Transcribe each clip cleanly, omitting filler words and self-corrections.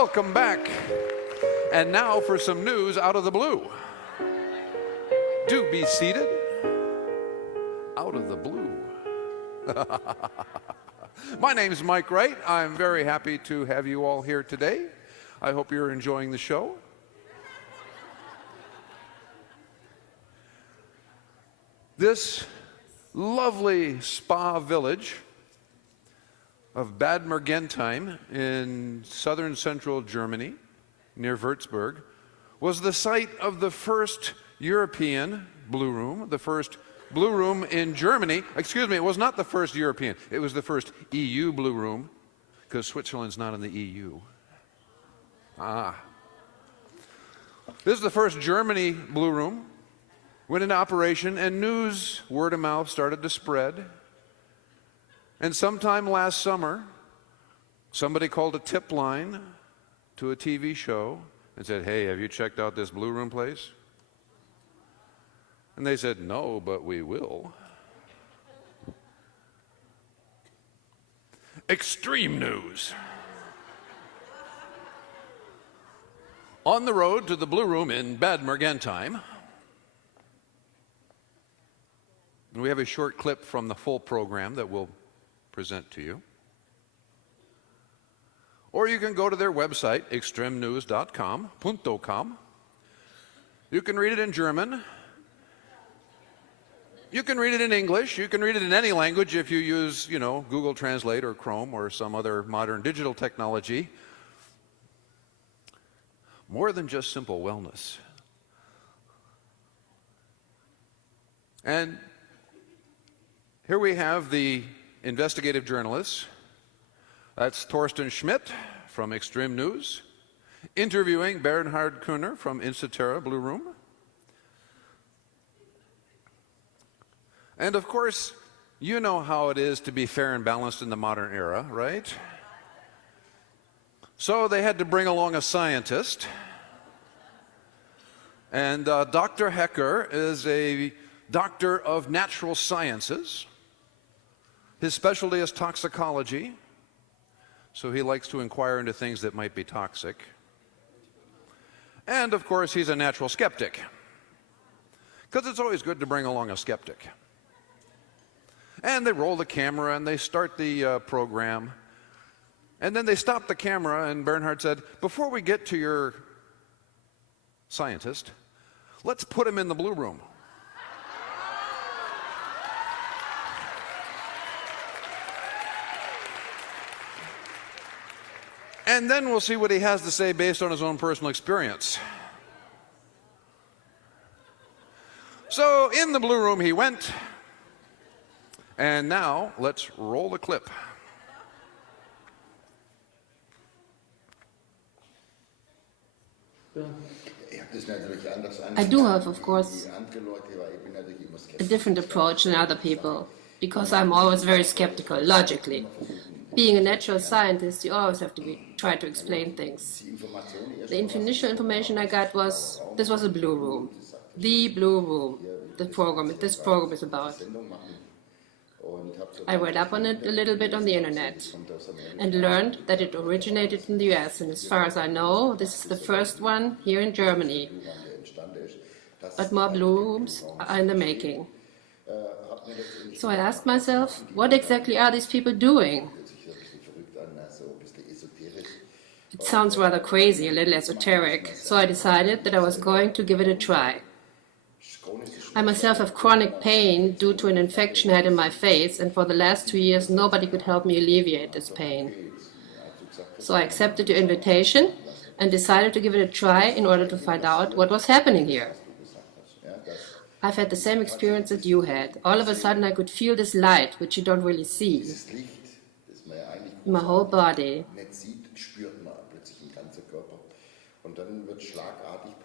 Welcome back. And now for some news out of the blue. Do be seated. Out of the blue. My name's Mike Wright. I'm very happy to have you all here today. I hope you're enjoying the show. This lovely spa village of Bad Mergentheim in southern central Germany, near Würzburg, was the site of the first European Blue Room, the first Blue Room in Germany. Excuse me, it was not the first European, it was the first EU Blue Room, because Switzerland's not in the EU. This is the first Germany Blue Room. Went into operation, and news, word of mouth, started to spread. And sometime last summer, somebody called a tip line to a TV show and said, "Hey, have you checked out this Blue Room place?" And they said, "No, but we will." Extreme news. On the road to the Blue Room in Bad Mergentheim, we have a short clip from the full program that we'll present to you. Or you can go to their website, extremnews.com. You can read it in German. You can read it in English. You can read it in any language if you use, Google Translate or Chrome or some other modern digital technology. More than just simple wellness. And here we have the investigative journalists. That's Thorsten Schmidt from Extreme News, interviewing Bernhard Kühner from Insulates Blue Room. And of course, you know how it is to be fair and balanced in the modern era, right? So they had to bring along a scientist. And Dr. Hecker is a doctor of natural sciences. His specialty is toxicology, so he likes to inquire into things that might be toxic. And of course, he's a natural skeptic, because it's always good to bring along a skeptic. And they roll the camera and they start the program. And then they stop the camera, and Bernhard said, "Before we get to your scientist, let's put him in the Blue Room." And then we'll see what he has to say based on his own personal experience. So in the Blue Room he went. And now let's roll the clip. I do have, of course, a different approach than other people, because I'm always very skeptical, logically. Being a natural scientist, you always have to try to explain things. The initial information I got was, this was a Blue Room. The Blue Room, this program is about. I read up on it a little bit on the internet and learned that it originated in the US, and as far as I know, this is the first one here in Germany. But more Blue Rooms are in the making. So I asked myself, what exactly are these people doing? It sounds rather crazy, a little esoteric, so I decided that I was going to give it a try. I myself have chronic pain due to an infection I had in my face, and for the last 2 years nobody could help me alleviate this pain. So I accepted your invitation and decided to give it a try in order to find out what was happening here. I've had the same experience that you had. All of a sudden I could feel this light, which you don't really see, in my whole body.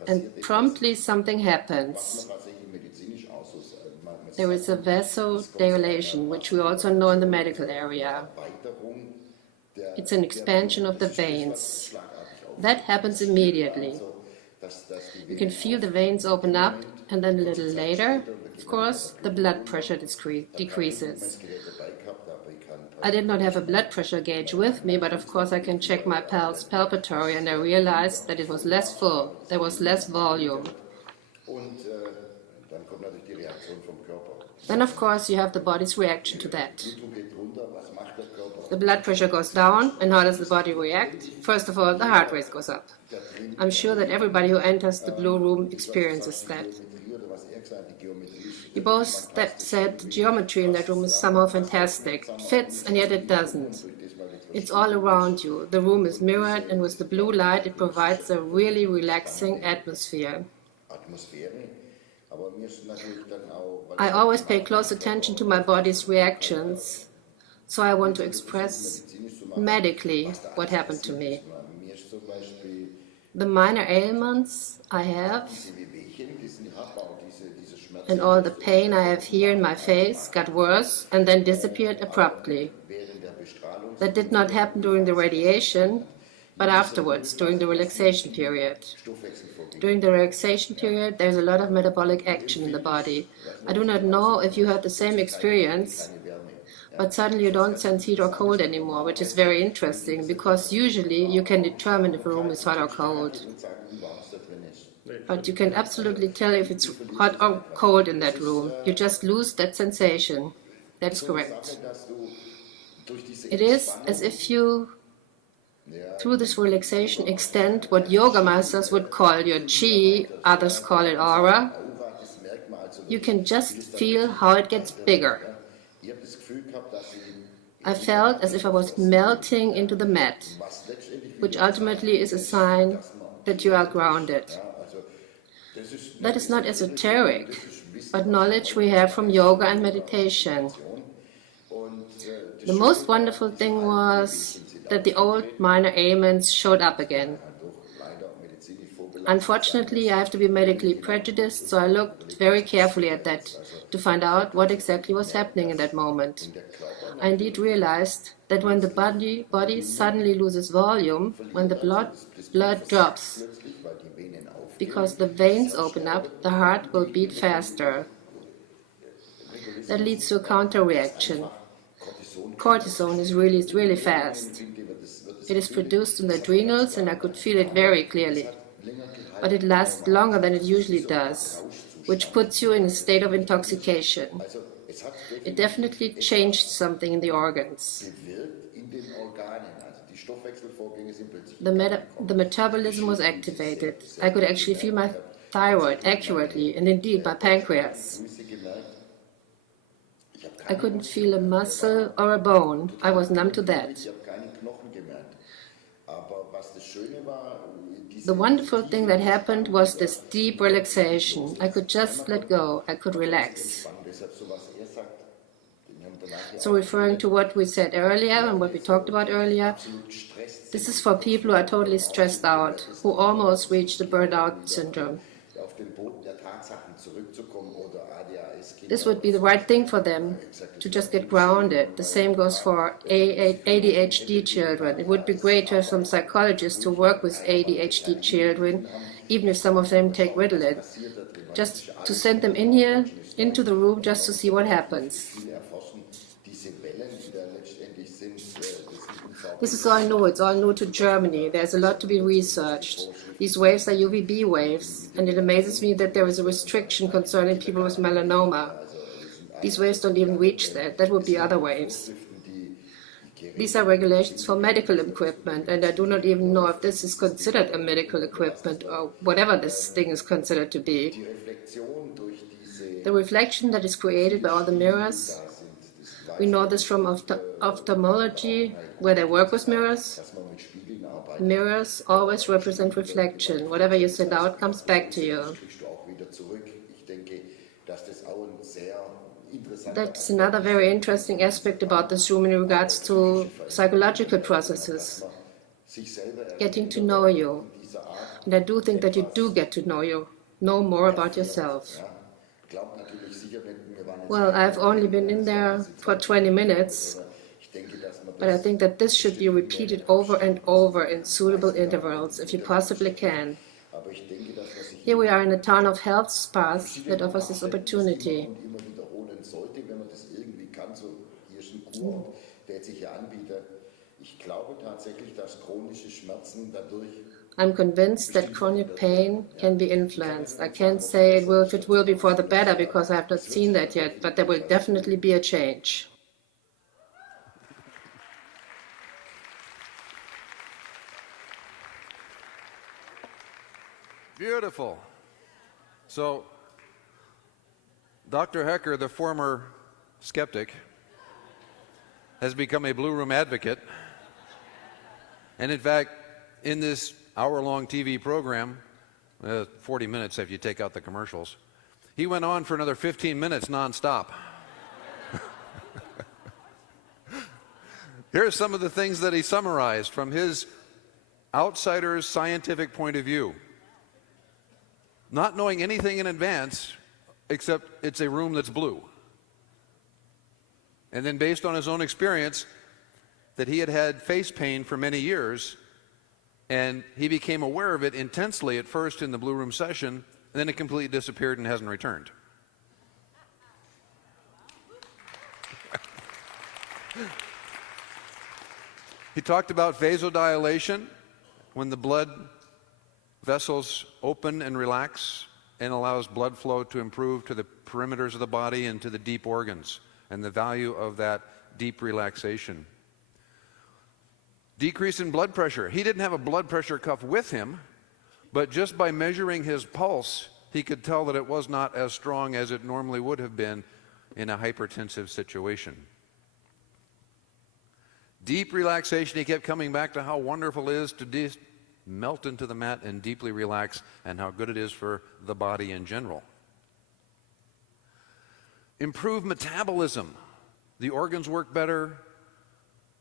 And promptly something happens. There is a vasodilation, which we also know in the medical area. It's an expansion of the veins. That happens immediately. You can feel the veins open up, and then a little later, of course, the blood pressure decreases. I did not have a blood pressure gauge with me, but of course I can check my pulse palpatory, and I realized that it was less full. There was less volume. Then, of course, you have the body's reaction to that. The blood pressure goes down, and how does the body react? First of all, the heart rate goes up. I'm sure that everybody who enters the Blue Room experiences that. You both said the geometry in that room is somehow fantastic. It fits, and yet it doesn't. It's all around you. The room is mirrored, and with the blue light, it provides a really relaxing atmosphere. I always pay close attention to my body's reactions, so I want to express medically what happened to me. The minor ailments I have and all the pain I have here in my face got worse and then disappeared abruptly. That did not happen during the radiation, but afterwards, during the relaxation period. During the relaxation period, there's a lot of metabolic action in the body. I do not know if you had the same experience, but suddenly you don't sense heat or cold anymore, which is very interesting, because usually you can determine if a room is hot or cold. But you can absolutely tell if it's hot or cold in that room. You just lose that sensation. That is correct. It is as if you, through this relaxation, extend what yoga masters would call your chi, others call it aura. You can just feel how it gets bigger. I felt as if I was melting into the mat, which ultimately is a sign that you are grounded. That is not esoteric, but knowledge we have from yoga and meditation. The most wonderful thing was that the old minor ailments showed up again. Unfortunately, I have to be medically prejudiced, so I looked very carefully at that to find out what exactly was happening in that moment. I indeed realized that when the body suddenly loses volume, when the blood drops, because the veins open up, the heart will beat faster. That leads to a counter-reaction. Cortisone is released really fast. It is produced in the adrenals, and I could feel it very clearly. But it lasts longer than it usually does, which puts you in a state of intoxication. It definitely changed something in the organs. The metabolism was activated. I could actually feel my thyroid accurately, and indeed my pancreas. I couldn't feel a muscle or a bone. I was numb to that. The wonderful thing that happened was this deep relaxation. I could just let go. I could relax. So referring to what we said earlier and what we talked about earlier, this is for people who are totally stressed out, who almost reach the burnout syndrome. This would be the right thing for them, to just get grounded. The same goes for ADHD children. It would be great to have some psychologists who work with ADHD children, even if some of them take Ritalin, just to send them in here, into the room, just to see what happens. This is all new. It's all new to Germany. There's a lot to be researched. These waves are UVB waves, and it amazes me that there is a restriction concerning people with melanoma. These waves don't even reach that. That would be other waves. These are regulations for medical equipment, and I do not even know if this is considered a medical equipment or whatever this thing is considered to be. The reflection that is created by all the mirrors, we know this from ophthalmology, where they work with mirrors. Mirrors always represent reflection. Whatever you send out comes back to you. That's another very interesting aspect about this room in regards to psychological processes. Getting to know you. And I do think that you do get to know more about yourself. Well, I've only been in there for 20 minutes, but I think that this should be repeated over and over in suitable intervals, if you possibly can. Here we are in a town of health spas that offers this opportunity. zusätzliche Anbieter. Ich glaube tatsächlich, dass chronische Schmerzen dadurch I'm convinced that chronic pain can be influenced. I can't say if it will be for the better because I have not seen that yet, but there will definitely be a change. Beautiful. So, Dr. Hecker, the former skeptic, has become a Blue Room advocate. And in fact, in this hour-long TV program, 40 minutes if you take out the commercials, he went on for another 15 minutes nonstop. Here's some of the things that he summarized from his outsider's scientific point of view. Not knowing anything in advance except it's a room that's blue. And then based on his own experience, that he had had face pain for many years, and he became aware of it intensely at first in the Blue Room session, and then it completely disappeared and hasn't returned. He talked about vasodilation, when the blood vessels open and relax and allows blood flow to improve to the perimeters of the body and to the deep organs, and the value of that deep relaxation. Decrease in blood pressure. He didn't have a blood pressure cuff with him, but just by measuring his pulse, he could tell that it was not as strong as it normally would have been in a hypertensive situation. Deep relaxation. He kept coming back to how wonderful it is to melt into the mat and deeply relax, and how good it is for the body in general. Improved metabolism. The organs work better.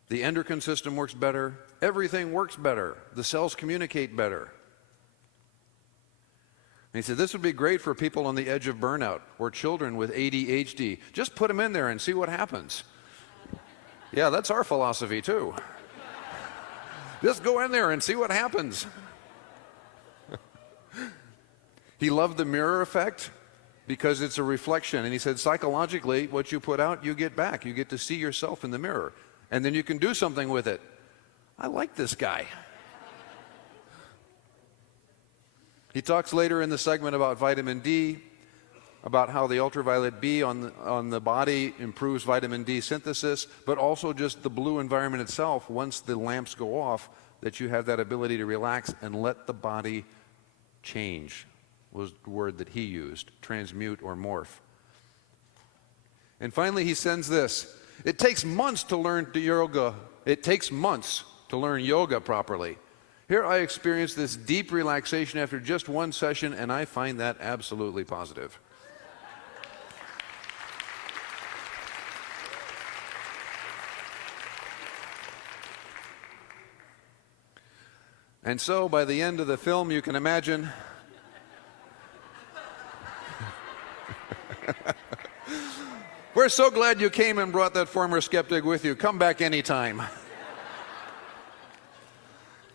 The endocrine system works better. Everything works better. The cells communicate better. And he said this would be great for people on the edge of burnout or children with ADHD. Just put them in there and see what happens. Yeah, that's our philosophy too. Just go in there and see what happens. He loved the mirror effect because it's a reflection. And he said psychologically, what you put out, you get back. You get to see yourself in the mirror. And then you can do something with it. I like this guy. He talks later in the segment about vitamin D, about how the ultraviolet B on the body improves vitamin D synthesis, but also just the blue environment itself. Once the lamps go off, that you have that ability to relax and let the body change, was the word that he used, transmute or morph. And finally, he sends this. It takes months to learn yoga. It takes months to learn yoga properly. Here I experienced this deep relaxation after just one session, and I find that absolutely positive. And so, by the end of the film, you can imagine we're so glad you came and brought that former skeptic with you. Come back anytime.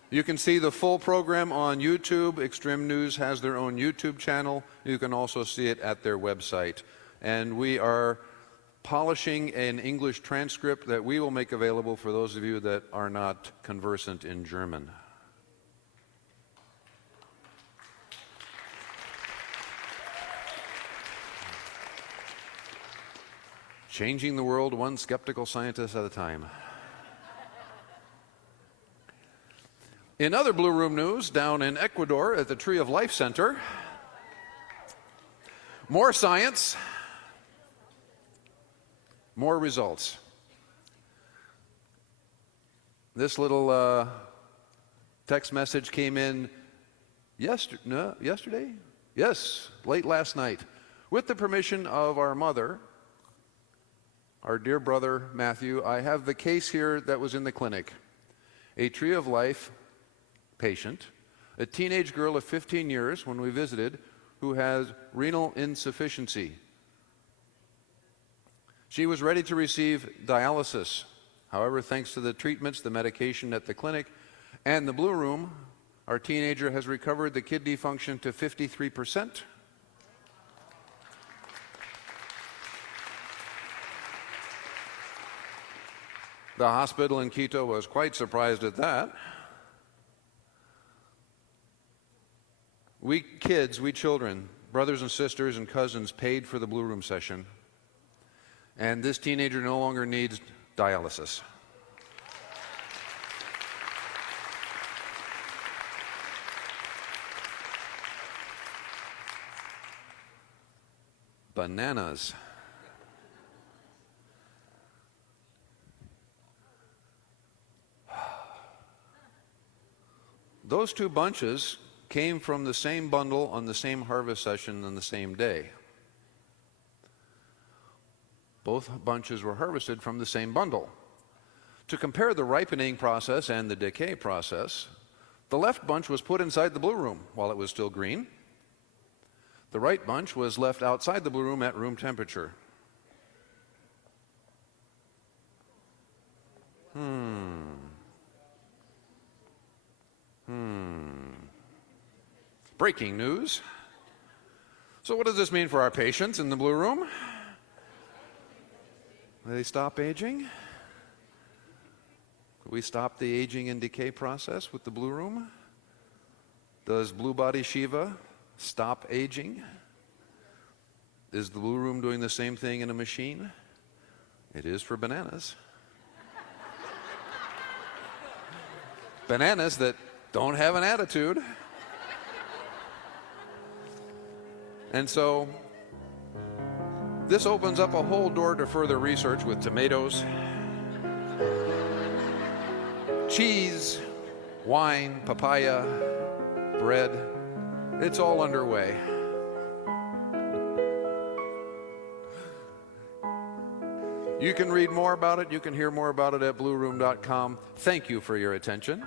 You can see the full program on YouTube. Extreme News has their own YouTube channel. You can also see it at their website. And we are polishing an English transcript that we will make available for those of you that are not conversant in German. Changing the world one skeptical scientist at a time. In other Blue Room news, down in Ecuador at the Tree of Life Center, more science, more results. This little text message came in yesterday? Yes, late last night. With the permission of our mother, our dear brother Matthew, I have the case here that was in the clinic. A Tree of Life patient, a teenage girl of 15 years when we visited, who has renal insufficiency. She was ready to receive dialysis. However, thanks to the treatments, the medication at the clinic, and the Blue Room, our teenager has recovered the kidney function to 53%. The hospital in Quito was quite surprised at that. We kids, we children, brothers and sisters and cousins paid for the Blue Room session, and this teenager no longer needs dialysis. Bananas. Those two bunches came from the same bundle on the same harvest session on the same day. Both bunches were harvested from the same bundle. To compare the ripening process and the decay process, the left bunch was put inside the Blue Room while it was still green. The right bunch was left outside the Blue Room at room temperature. Breaking news. So what does this mean for our patients in the Blue Room? They stop aging? Could we stop the aging and decay process with the Blue Room? Does Blue Body Shiva stop aging? Is the Blue Room doing the same thing in a machine? It is for bananas. Bananas that don't have an attitude. And so this opens up a whole door to further research with tomatoes, cheese, wine, papaya, bread. It's all underway. You can read more about it. You can hear more about it at blueroom.com. Thank you for your attention.